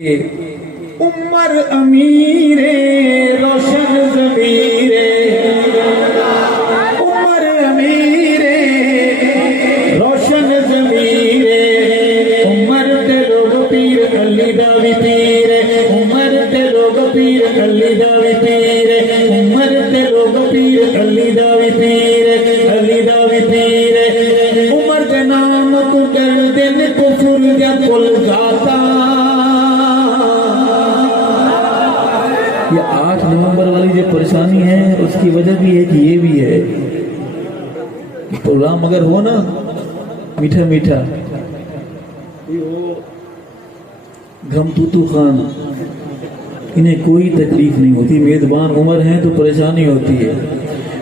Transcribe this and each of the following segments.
عمر امیر روشن ضمیر عمر امیر روشن ضمیر عمر تے لوگ پیر علی دا وی پیر عمر تے لوگ پیر علی دا وی پیر عمر تے لوگ پیر علی دا وی پیر علی دا وی پیر عمر دے نام تو کر دین کفر دا کل ذاتا. یہ 8 نومبر والی جو پریشانی ہے اس کی وجہ بھی ہے کہ یہ بھی ہے پروگرام اگر ہو نا میٹھا میٹھا گھم توتو خان انہیں کوئی تکلیف نہیں ہوتی. میزبان عمر ہیں تو پریشانی ہوتی ہے.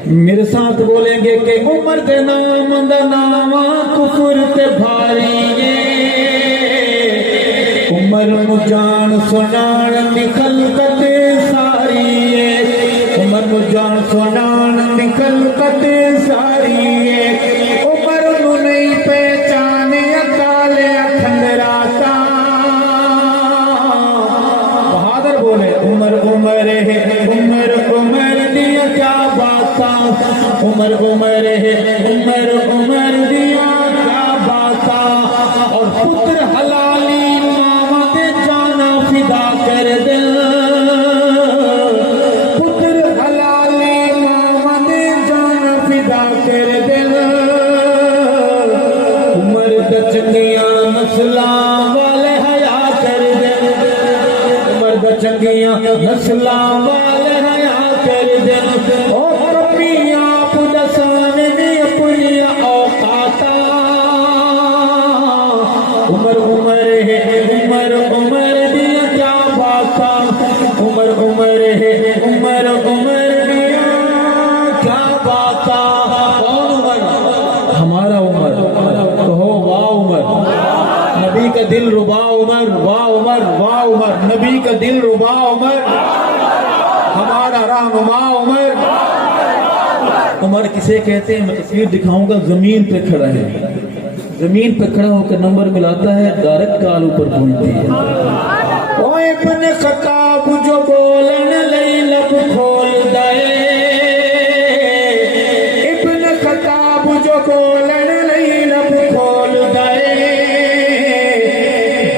میرے ساتھ بولیں گے کہ عمر دے نام دا ناما کفر تے بھاری عمر نو جان سنان دی خلقت ساری ہے عمر نو جان سنان دی خلقت ساری ہے عمر نو نہیں پہچانے کالے کھنڈراتا. بہادر بولے عمر عمر ہے عمر عمر دیا کیا باتا عمر عمر ہے عمر عمر دیا کیا باتا. اور پتر حلالی کر دل پتر حلالی ماما دے جانا فدا کر دل عمر دا چنگیاں نسلاں والے حیا کر دل عمر دا چنگیاں نسلاں والے حیا کر دل او کبھی آپ دسانے میں اپنی اوقاتا. عمر عمر ہے عمر عمر عمر عمر ہے عمر عمر دیا کیا باتا. کون عمر؟ ہمارا عمر. کہو واہ عمر. نبی کا دل ربا عمر. واہ عمر واہ عمر. نبی کا دل ربا عمر. ہمارا رہنما عمر. عمر کسے کہتے ہیں؟ میں تصویر دکھاؤں گا. زمین پہ کھڑا ہے. زمین پہ کھڑا ہو کر نمبر ملاتا ہے ڈائریکٹ کال اوپر پہنچتی ہے. او ابن خطاب جو بولن لئی لب کھول دائے ابن خطاب جو بولن لئی لب کھول دائے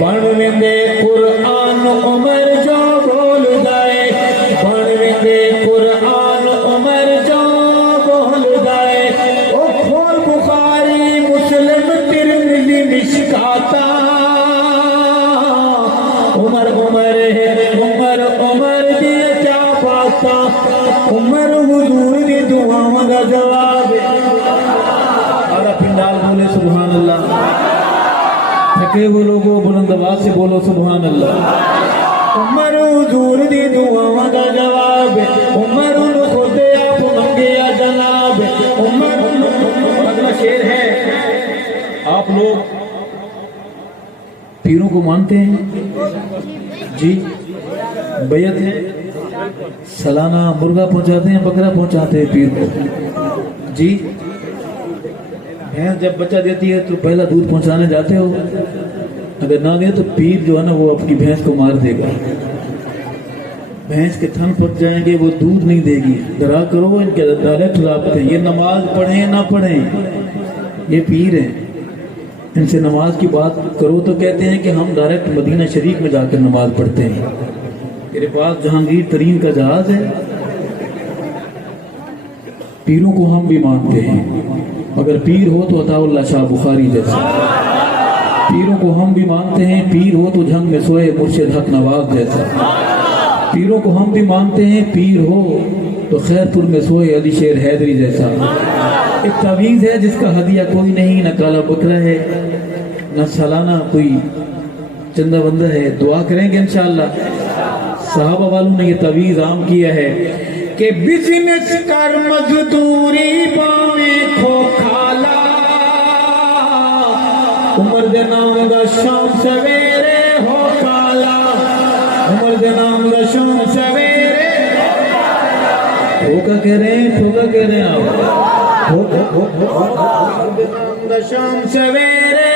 بڑھویں دے قرآن عمر جو بول دائے بڑھویں دے قرآن عمر جو بول دائے. او کھول بخاری مسلم ترمذی مشکاتا. عمر عمر ہے عمر عمر دی کیا باتا. عمر حضور دی دعاؤں دا جواب. اور پنڈال بولے سبحان اللہ. تھکے ہوئے لوگوں بلند آواز سے بولو سبحان اللہ. عمر حضور دی دعاؤں دا جواب. عمر خود آپ منگیا جناب. عمر اگلا شعر ہے. آپ لوگ پیروں کو مانتے ہیں جی؟ بیعت ہے. سالانہ مرغا پہنچاتے ہیں بکرا پہنچاتے ہیں پیر کو جی. بھینس جب بچہ دیتی ہے تو پہلا دودھ پہنچانے جاتے ہو. اگر نہ دے تو پیر جو ہے نا وہ اپنی بھینس کو مار دے گا. بھینس کے تھن پھٹ جائیں گے وہ دودھ نہیں دے گی. ڈرا کرو ان کے ڈائریکٹ رابطے. یہ نماز پڑھیں نہ پڑھیں یہ پیر ہیں. ان سے نماز کی بات کرو تو کہتے ہیں کہ ہم ڈائریکٹ مدینہ شریف میں جا کر نماز پڑھتے ہیں. تیرے پاس جہانگیر ترین کا جہاز ہے. پیروں کو ہم بھی مانتے ہیں. اگر پیر ہو تو عطا اللہ شاہ بخاری جیسا. پیروں کو ہم بھی مانتے ہیں. پیر ہو تو جھنگ میں سوئے مرشد حق نواز جیسا. پیروں کو ہم بھی مانتے ہیں. پیر ہو تو خیر پور میں سوئے علی شیر حیدری جیسا. ایک تعویذ ہے جس کا ہدیہ کوئی نہیں. نہ کالا بکرا ہے نہ سالانہ کوئی چندہ بندہ ہے. دعا کریں گے انشاءاللہ. صحابہ والوں نے یہ تعویذ عام کیا ہے کہ بزنس کر مزدوری باویں کھو کھالا. عمر دے نام دا شام سویرے ہو کالا. عمر دے نام دا شام سویرے ٹھوکا کہہ رہے ہیں ٹھوکا کہہ رہے ہیں آپ. شام سویرے